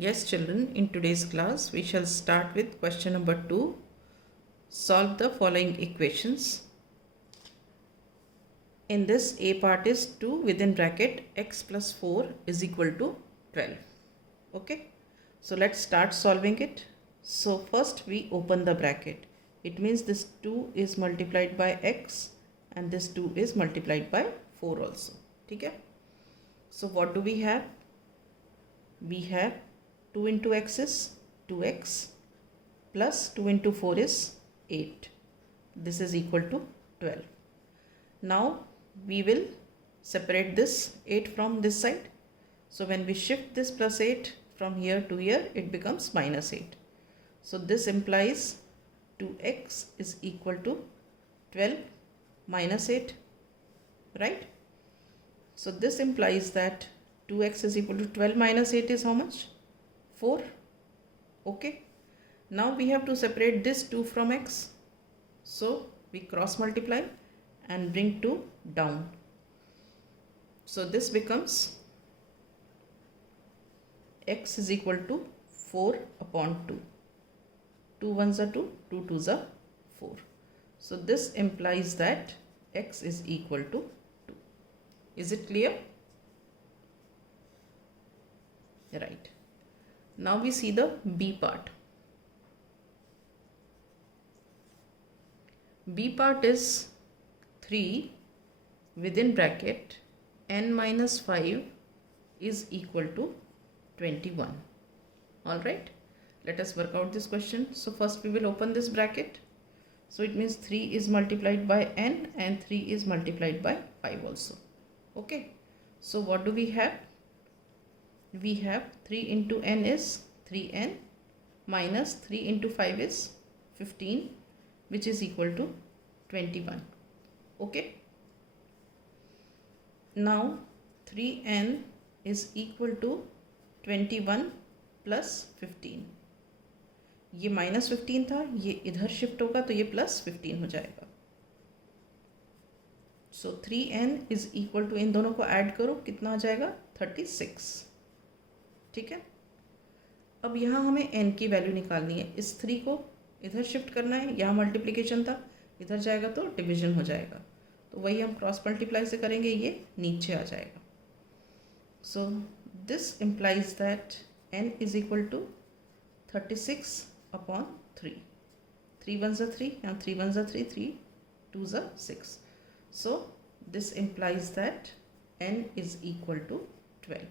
Yes, children, in today's class, we shall start with question number 2. Solve the following equations. In this, a part is 2 within bracket x plus 4 is equal to 12. Okay, so let's start solving it. So first we open the bracket. It means this 2 is multiplied by x and this 2 is multiplied by 4 also. Okay, so what do we have? We have 2 into x is 2x plus 2 into 4 is 8. This is equal to 12. Now we will separate this 8 from this side. So when we shift this plus 8 from here to here, it becomes minus 8. So this implies 2x is equal to 12 minus 8, right? So this implies that 2x is equal to 12 minus 8 is how much? 4. Okay. Now we have to separate this 2 from x. So we cross multiply and bring 2 down. So this becomes x is equal to 4 upon 2. 2 ones are 2, 2 twos are 4. So this implies that x is equal to 2. Is it clear? Right. Now we see the B part. B part is 3 within bracket n minus 5 is equal to 21. Alright, let us work out this question. So first we will open this bracket. So it means 3 is multiplied by n and 3 is multiplied by 5 also. Okay, so what do we have? We have 3 into n is 3n minus 3 into 5 is 15, which is equal to 21. Okay, now 3n is equal to 21 plus 15. ये minus 15 था, ये इधर shift होगा तो ये plus 15 हो जाएगा. सो 3n is equal to, इन दोनों को ऐड करो, कितना आ जाएगा? 36. ठीक है, अब यहाँ हमें n की वैल्यू निकालनी है. इस 3 को इधर शिफ्ट करना है, यहाँ मल्टीप्लिकेशन था, इधर जाएगा तो डिवीजन हो जाएगा. तो वही हम क्रॉस मल्टीप्लाई से करेंगे, ये नीचे आ जाएगा. So this implies that n is equal to 36 upon 3. 3 ones are 3 and 3 ones are 3, 3 2s are 6. So this implies that n is equal to 12.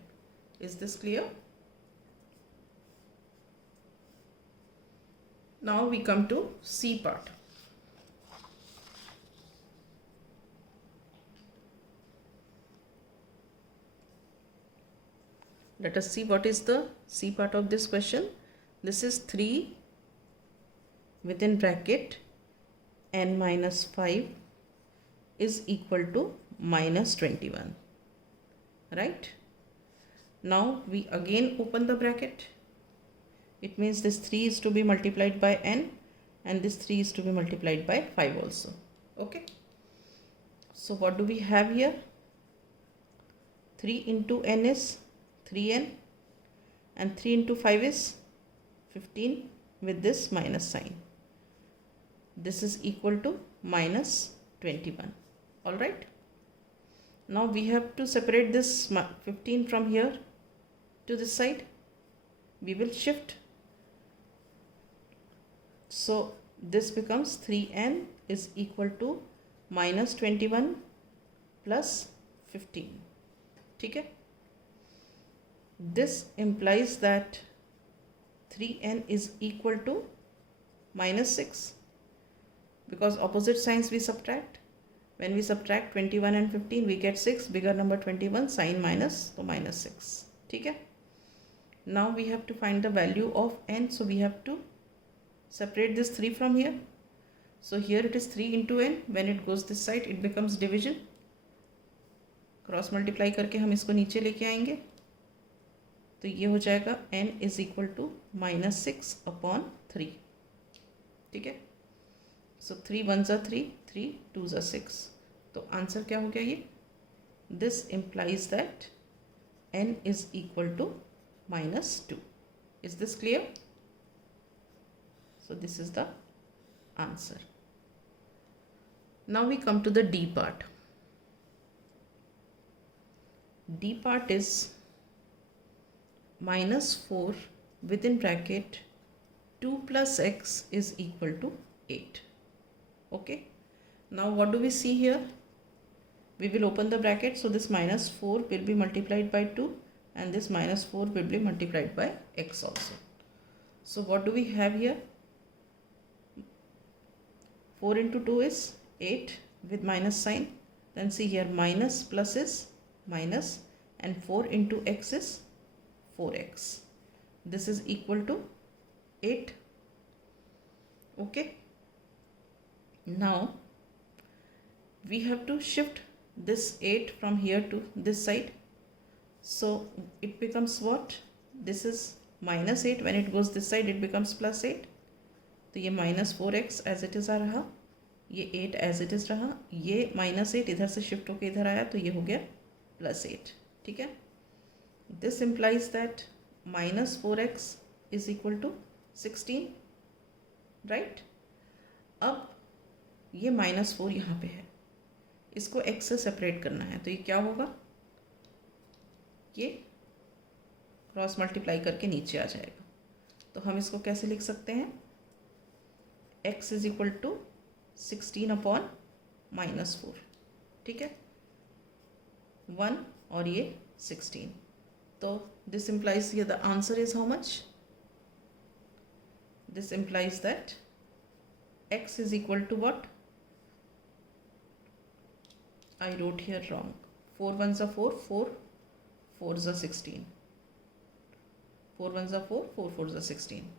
Is this clear? Now we come to C part. Let us see what is the C part of this question. This is 3 within bracket n minus 5 is equal to minus 21. Right? Now we again open the bracket. It means this 3 is to be multiplied by n and this 3 is to be multiplied by 5 also. Okay. So what do we have here? 3 into n is 3n and 3 into 5 is 15 with this minus sign. This is equal to minus 21. Alright. Now we have to separate this 15 from here to this side. We will shift. So this becomes 3n is equal to minus 21 plus 15. ठीक है. This implies that 3n is equal to minus 6, because opposite signs we subtract. When we subtract 21 and 15 we get 6, bigger number 21, sign minus, so minus 6. ठीक है. Now we have to find the value of n, so we have to separate this 3 from here. So here it is 3 into n, when it goes this side it becomes division. Cross multiply करके हम इसको नीचे लेके आएंगे तो ये हो जाएगा n is equal to minus 6 upon 3. ठीक है. सो 3 1s are 3, 3 2s are 6. तो आंसर क्या हो गया ये? This implies that n is equal to -2. Is this clear? So this is the answer. Now we come to the D part. D part is minus 4 within bracket 2 plus x is equal to 8. Okay. Now what do we see here? We will open the bracket. So this minus 4 will be multiplied by 2 and this minus 4 will be multiplied by x also. So what do we have here? 4 into 2 is 8 with minus sign. Then see here, minus plus is minus and 4 into x is 4x. This is equal to 8. Okay. Now we have to shift this 8 from here to this side. So it becomes what? This is minus 8. When it goes this side, it becomes plus 8. तो ये minus 4x as it is आ रहा, ये 8 as it is रहा, ये minus 8 इधर से shift होके इधर आया तो ये हो गया plus 8. ठीक है. This implies that minus 4x is equal to 16. Right? अब ये minus 4 यहाँ पे है, इसको x से सेपरेट करना है तो ये क्या होगा? ये क्रॉस मल्टीप्लाई करके नीचे आ जाएगा. तो हम इसको कैसे लिख सकते हैं? x is equal to 16 upon minus 4. ठीक है. 1 और ये 16. तो दिस इम्प्लाइज ये the answer is how much? This implies that x is equal to what? I wrote here wrong. 4 ones are 4, 4 4s are 16. 4 ones are 4, 4 4s are 16.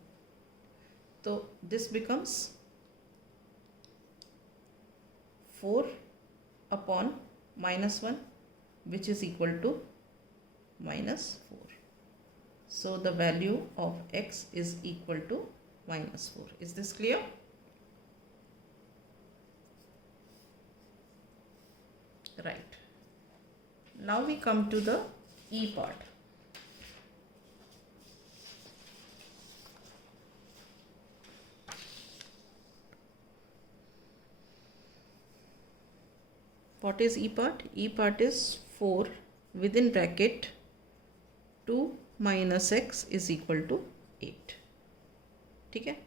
So this becomes 4 upon minus 1, which is equal to minus 4. So the value of x is equal to minus 4. Is this clear? Right. Now we come to the E part. What is E part? E part is 4 within bracket 2 minus x is equal to 8. ठीक है.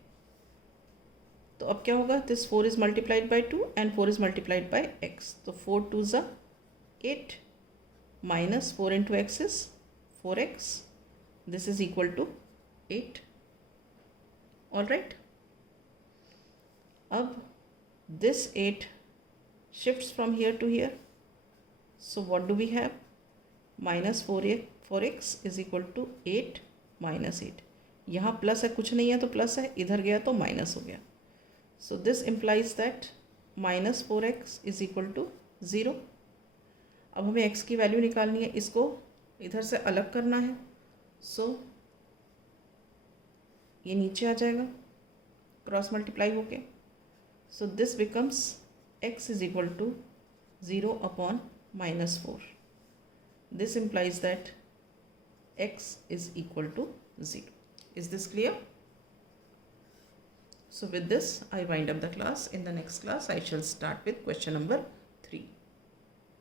तो अब क्या होगा? This 4 is multiplied by 2 and 4 is multiplied by x. तो 4 2s are 8 minus 4 into x is 4x. This is equal to 8. Alright. अब this 8 shifts from here to here. So what do we have? Minus 4x is equal to 8 minus 8. यहाँ plus है, कुछ नहीं है तो plus है, इधर गया तो माइनस हो गया. So this implies that minus 4x is equal to 0. अब हमें x की वैल्यू निकालनी है, इसको इधर से अलग करना है. So ये नीचे आ जाएगा क्रॉस मल्टीप्लाई होके. So this becomes x is equal to 0 upon minus 4. This implies that x is equal to 0. Is this clear? So with this, I wind up the class. In the next class, I shall start with question number